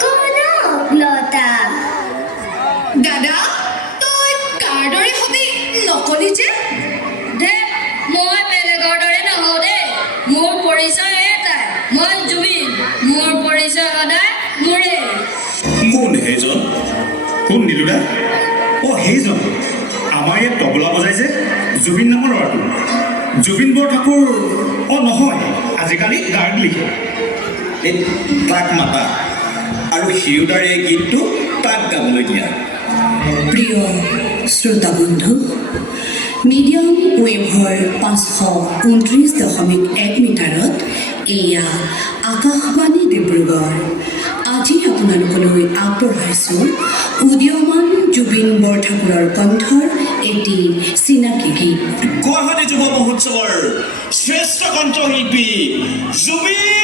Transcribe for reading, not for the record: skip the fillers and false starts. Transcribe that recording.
কনকলতা দাদা তই কাৰ দৰে হবি নকলি যে দে মই বেলেগৰ দৰে নহওঁ দেই মোৰ পৰিচয় এটাই মই জুবিন মোৰ পৰিচয় সদায় মোৰে কোন সেইজন কোন নীলুদা সেইজন আমাৰ ইয়াত তবলা বজাই যে জুবিন নামৰ ল'ৰাটো জুবিন বৰঠাকুৰ নহয় আজিকালি গাৰ্ড লিখে তাক মাতা আৰু সিউদাৰ এই গীতটো তাক গাবলৈ দিয়া প্ৰিয় শ্ৰোতা বন্ধু মিডিয়াম ৱেভৰ 529.1 মিটাৰত এয়া আকাশবাণী ডিব্ৰুগড় আজি আপোনালোকলৈ আগবঢ়াইছোঁ উদীয়মান জুবিন বৰঠাকুৰৰ কণ্ঠৰ এটি চিনাকি গীত গুৱাহাটী যুৱ মহোৎসৱৰ শ্ৰেষ্ঠ কণ্ঠশিল্পী জুবিন